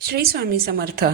श्री स्वामी समर्थ.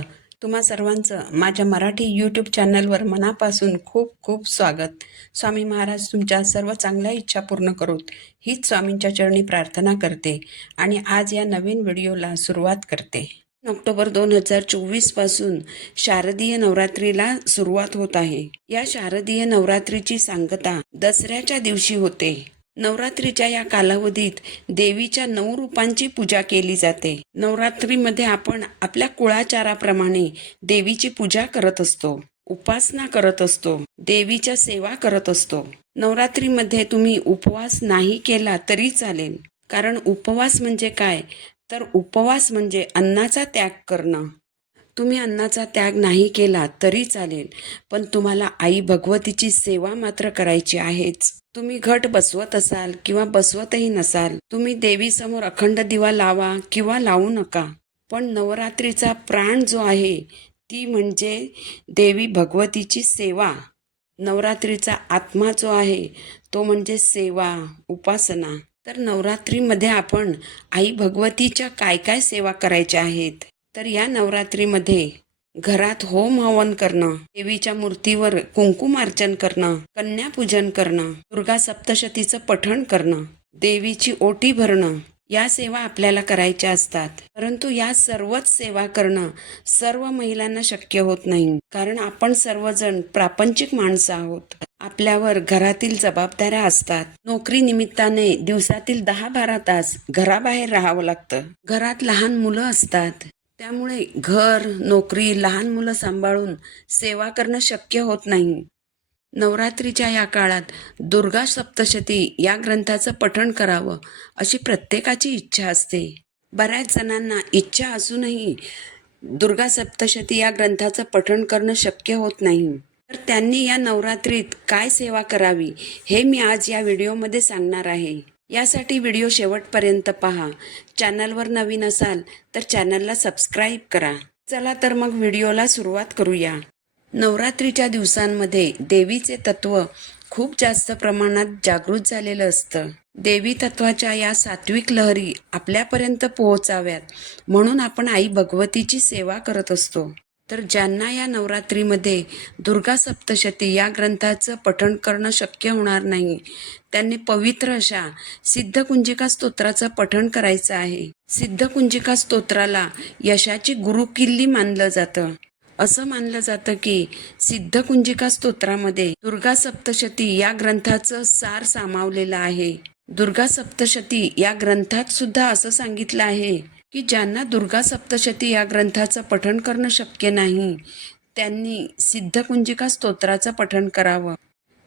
तुम्हा सर्वांचं माझ्या मराठी यूट्यूब चॅनलवर मनापासून खूप खूप स्वागत. स्वामी महाराज तुमच्या सर्व चांगल्या इच्छा पूर्ण करोत हीच स्वामींच्या चरणी प्रार्थना करते आणि आज या नवीन व्हिडिओला सुरुवात करते. ऑक्टोबर 2024 पासून शारदीय नवरात्रीला सुरुवात होत आहे. या शारदीय नवरात्रीची सांगता दसऱ्याच्या दिवशी होते. नवरात्रीच्या या कालावधीत देवीच्या 9 रूपांची पूजा केली जाते. नवरात्रीमध्ये आपण आपल्या कुळाचाराप्रमाणे देवीची पूजा करत असतो, उपासना करत असतो, देवीच्या सेवा करत असतो. नवरात्रीमध्ये तुम्ही उपवास नाही केला तरी चालेल, कारण उपवास म्हणजे काय तर उपवास म्हणजे अन्नाचा त्याग करणं. तुम्ही अन्नाचा त्याग नाही केला तरी चालेल, पण तुम्हाला आई भगवतीची सेवा मात्र करायची आहेच. तुम्ही घट बसवत असाल किंवा बसवतही नसाल, तुम्ही देवीसमोर अखंड दिवा लावा किंवा लावू नका, पण नवरात्रीचा प्राण जो आहे ती म्हणजे देवी भगवतीची सेवा. नवरात्रीचा आत्मा जो आहे तो म्हणजे सेवा, उपासना. तर नवरात्रीमध्ये आपण आई भगवतीच्या काय काय सेवा करायच्या आहेत, तर या नवरात्रीमध्ये घरात होम हवन करणं, देवीच्या मूर्तीवर कुंकुमार्चन करणं, कन्यापूजन करणं, दुर्गा सप्तशतीचं पठण करणं, देवीची ओटी भरणं, या सेवा आपल्याला करायच्या असतात. परंतु या सर्वच सेवा करणं सर्व महिलांना शक्य होत नाही, कारण आपण सर्वजण प्रापंचिक माणसं आहोत. आपल्यावर घरातील जबाबदाऱ्या असतात. नोकरी निमित्ताने दिवसातील 10-12 तास घराबाहेर राहावं लागतं. घरात लहान मुलं असतात, त्यामुळे घर, नोकरी, लहान मुलं सांभाळून सेवा करणं शक्य होत नाही. नवरात्रीच्या या काळात दुर्गा सप्तशती या ग्रंथाचं पठण करावं अशी प्रत्येकाची इच्छा असते. बऱ्याच जणांना इच्छा असूनही दुर्गा सप्तशती या ग्रंथाचं पठण करणं शक्य होत नाही. तर त्यांनी या नवरात्रीत काय सेवा करावी हे मी आज या व्हिडिओमध्ये सांगणार आहे. यासाठी व्हिडिओ शेवटपर्यंत पहा. चॅनलवर नवीन असाल तर चॅनलला सबस्क्राईब करा. चला तर मग व्हिडिओला सुरुवात करूया. नवरात्रीच्या दिवसांमध्ये देवीचे तत्व खूप जास्त प्रमाणात जागृत झालेलं असतं. देवी तत्वाच्या या सात्विक लहरी आपल्यापर्यंत पोहोचाव्यात म्हणून आपण आई भगवतीची सेवा करत असतो. तर ज्यांना या नवरात्रीमध्ये दुर्गा सप्तशती या ग्रंथाचं पठण करणं शक्य होणार नाही, त्यांनी पवित्र अशा सिद्धकुंजिका स्तोत्राचं पठण करायचं आहे. सिद्धकुंजिका स्तोत्राला यशाची गुरुकिल्ली मानलं जातं. असं मानलं जातं की सिद्धकुंजिका स्तोत्रामध्ये दुर्गा सप्तशती या ग्रंथाचं सार सामावलेलं आहे. दुर्गा सप्तशती या ग्रंथात सुद्धा असं सांगितलं आहे की ज्यांना दुर्गा सप्तशती या ग्रंथाचं पठण करणं शक्य नाही, त्यांनी सिद्धकुंजिका स्तोत्राचं पठण करावं.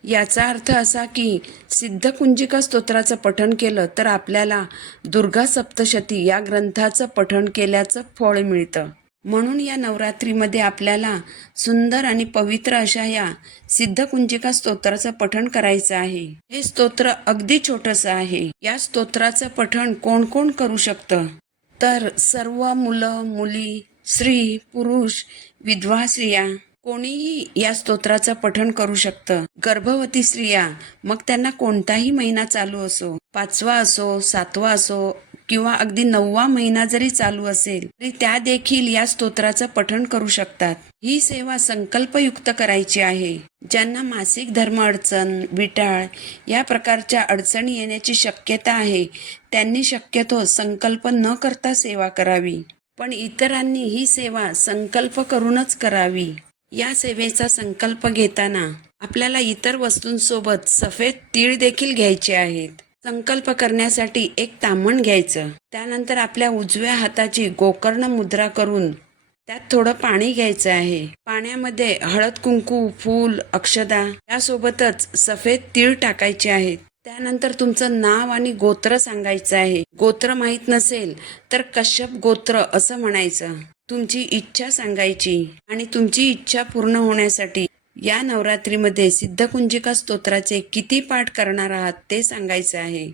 याचा अर्थ असा की सिद्धकुंजिका स्तोत्राचं पठण केलं तर आपल्याला दुर्गा सप्तशती या ग्रंथाचं पठण केल्याचं फळ मिळतं. म्हणून या नवरात्रीमध्ये आपल्याला सुंदर आणि पवित्र अशा या सिद्धकुंजिका स्तोत्राचं पठण करायचं आहे. हे स्तोत्र अगदी छोटंसं आहे. या स्तोत्राचं पठण कोण कोण करू शकतं, तर सर्व मुलं, मुली, स्त्री, पुरुष, विधवा स्त्रिया कोणीही या स्तोत्राचं पठण करू शकतं. गर्भवती स्त्रिया, मग त्यांना कोणताही महिना चालू असो, 5वा असो, 7वा असो किंवा अगदी 9वा महिना जरी चालू असेल तरी त्या देखील या स्तोत्राचं पठण करू शकतात. ही सेवा संकल्पयुक्त करायची आहे. ज्यांना मासिक धर्म अडचण, विटाळ या प्रकारच्या अडचणी येण्याची शक्यता आहे, त्यांनी शक्यतो संकल्प न करता सेवा करावी. पण इतरांनी ही सेवा संकल्प करूनच करावी. या सेवेचा संकल्प घेताना आपल्याला इतर वस्तूंसोबत सफेद तीळ देखील घ्यायचे आहेत. संकल्प करण्यासाठी एक ताम्हण घ्यायचं. त्यानंतर आपल्या उजव्या हाताची गोकर्ण मुद्रा करून त्यात थोडं पाणी घ्यायचं आहे. पाण्यामध्ये हळद, कुंकू, फूल, अक्षदा यासोबतच सफेद तीळ टाकायचे आहेत. त्यानंतर तुमचं नाव आणि गोत्र सांगायचं आहे. गोत्र माहीत नसेल तर कश्यप गोत्र असं म्हणायचं. तुमची इच्छा सांगायची आणि तुमची इच्छा पूर्ण होण्यासाठी या नवरात्रीमध्ये सिद्धकुंजिका स्तोत्राचे किती पाठ करणार आहात ते सांगायचं आहे.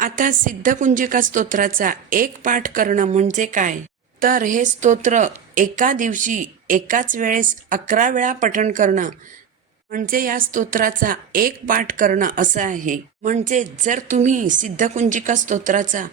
आता सिद्धकुंजिका स्तोत्राचा एक पाठ करणं म्हणजे काय, तर हे स्तोत्र एका दिवशी एकाच वेळेस 11 वेळा पठण करणं म्हणजे या स्तोत्राचा एक पाठ करणं असं आहे. म्हणजे जर तुम्ही सिद्धकुंजिका स्तोत्राचा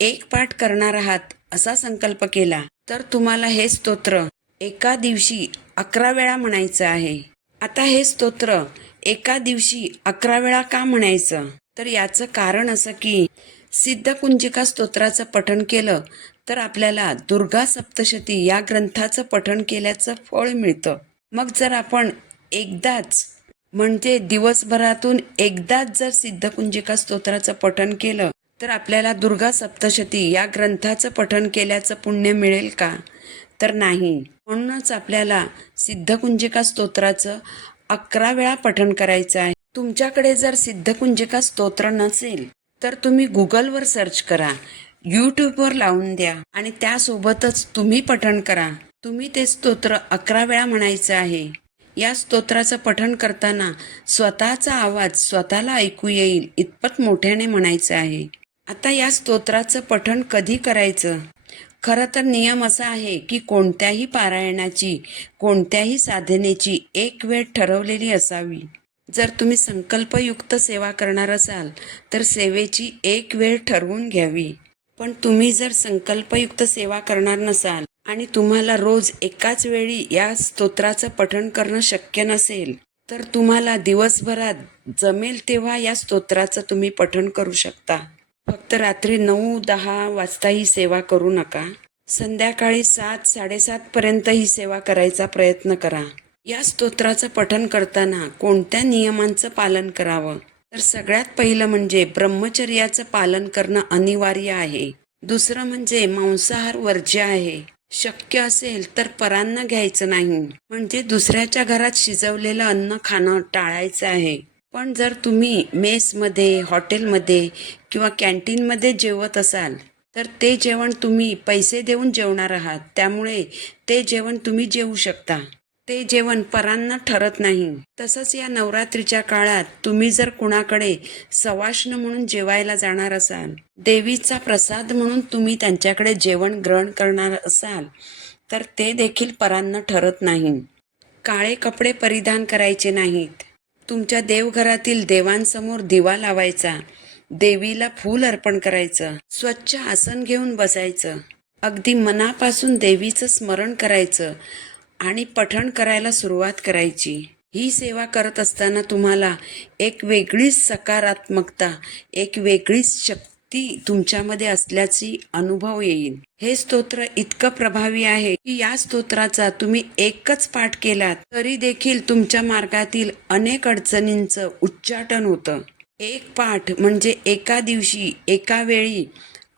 एक पाठ करणार आहात असा संकल्प केला तर तुम्हाला हे स्तोत्र एका दिवशी 11 वेळा म्हणायचं आहे. आता हे स्तोत्र एका दिवशी 11 वेळा का म्हणायचं? तर याचं कारण असं की सिद्धकुंजिका स्तोत्राचं पठण केलं तर आपल्याला दुर्गा सप्तशती या ग्रंथाचं पठण केल्याचं फळ मिळतं. मग जर आपण एकदाच म्हणजे दिवसभरातून एकदाच जर सिद्धकुंजिका स्तोत्राचं पठण केलं तर आपल्याला दुर्गा सप्तशती या ग्रंथाचं पठण केल्याचं पुण्य मिळेल का? तर नाही. म्हणूनच आपल्याला सिद्धकुंजिका स्तोत्राचं 11 वेळा पठण करायचं आहे. तुमच्याकडे जर सिद्धकुंजिका स्तोत्र नसेल तर तुम्ही गुगलवर सर्च करा, यूट्यूबवर लावून द्या आणि त्यासोबतच तुम्ही पठण करा. तुम्ही ते स्तोत्र 11 वेळा म्हणायचं आहे. या स्तोत्राचं पठण करताना स्वतःचा आवाज स्वतःला ऐकू येईल इतपत मोठ्याने म्हणायचं आहे. आता या स्तोत्राचं पठण कधी करायचं? खरं तर नियम असा आहे की कोणत्याही पारायणाची, कोणत्याही साधनेची एक वेळ ठरवलेली असावी. जर तुम्ही संकल्पयुक्त सेवा करणार असाल तर सेवेची एक वेळ ठरवून घ्यावी. पण तुम्ही जर संकल्पयुक्त सेवा करणार नसाल आणि तुम्हाला रोज एकाच वेळी या स्तोत्राचं पठण करणं शक्य नसेल तर तुम्हाला दिवसभरात जमेल तेव्हा या स्तोत्राचं तुम्ही पठण करू शकता. फक्त रात्री 9-10 वाजता ही सेवा करू नका. संध्याकाळी 7-7:30 पर्यंत ही सेवा करायचा प्रयत्न करा. या स्तोत्राचं पठण करताना कोणत्या नियमांचं पालन करावं? तर सगळ्यात पहिलं म्हणजे ब्रह्मचर्याचं पालन करणं अनिवार्य आहे. दुसरं म्हणजे मांसाहार वर्ज्य आहे. शक्य असेल तर परान्न घ्यायचं नाही, म्हणजे दुसऱ्याच्या घरात शिजवलेलं अन्न खाणं टाळायचं आहे. पण जर तुम्ही मेसमध्ये, हॉटेलमध्ये किंवा कॅन्टीनमध्ये जेवत असाल तर ते जेवण तुम्ही पैसे देऊन जेवणार आहात, त्यामुळे ते जेवण तुम्ही जेवू शकता. ते जेवण परान्न ठरत नाही. तसंच या नवरात्रीच्या काळात तुम्ही जर कुणाकडे सवाष्ण म्हणून जेवायला जाणार असाल, देवीचा प्रसाद म्हणून तुम्ही त्यांच्याकडे जेवण ग्रहण करणार असाल तर ते देखील परान्न ठरत नाही. काळे कपडे परिधान करायचे नाहीत. तुमच्या देवघरातील देवांसमोर दिवा लावायचा, देवीला फूल अर्पण करायचं, स्वच्छ आसन घेऊन बसायचं, अगदी मनापासून देवीचं स्मरण करायचं आणि पठण करायला सुरुवात करायची. ही सेवा करत असताना तुम्हाला एक वेगळीच सकारात्मकता, एक वेगळीच शक्ती तुमच्यामध्ये असल्याची अनुभव येईल. हे स्तोत्र इतकं प्रभावी आहे की या स्तोत्राचा तुम्ही एकच पाठ केलात तरी देखील तुमच्या मार्गातील अनेक अडचणींचं उच्चाटन होतं. एक पाठ म्हणजे एका दिवशी एका वेळी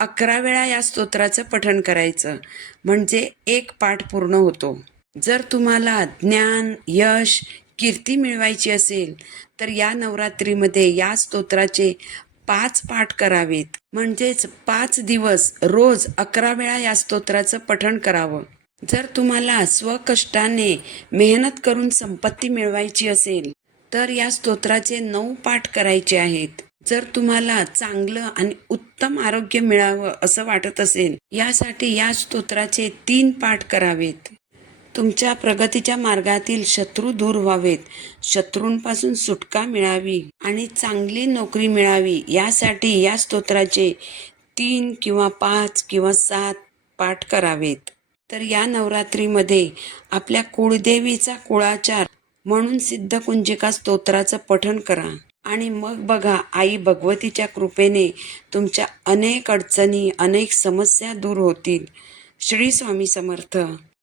11 वेळा या स्तोत्राचं पठण करायचं, म्हणजे एक पाठ पूर्ण होतो. जर तुम्हाला ज्ञान, यश, कीर्ती मिळवायची असेल तर या नवरात्रीमध्ये या स्तोत्राचे 5 पाठ करावेत. म्हणजेच 5 दिवस रोज 11 वेळा या स्तोत्राचं पठण करावं. जर तुम्हाला स्वकष्टाने मेहनत करून संपत्ती मिळवायची असेल तर या स्तोत्राचे 9 पाठ करायचे आहेत. जर तुम्हाला चांगलं आणि उत्तम आरोग्य मिळावं असं वाटत असेल, यासाठी या स्तोत्राचे 3 पाठ करावेत. तुमच्या प्रगतीच्या मार्गातील शत्रू दूर व्हावेत, शत्रूंपासून सुटका मिळावी आणि चांगली नोकरी मिळावी, यासाठी या स्तोत्राचे 3 किंवा 5 किंवा 7 पाठ करावेत. तर या नवरात्रीमध्ये आपल्या कुळदेवीचा कुळाचार म्हणून सिद्धकुंजिका स्तोत्राचं पठण करा आणि मग बघा, आई भगवतीच्या कृपेने तुमच्या अनेक अडचणी, अनेक समस्या दूर होतील. श्री स्वामी समर्थ.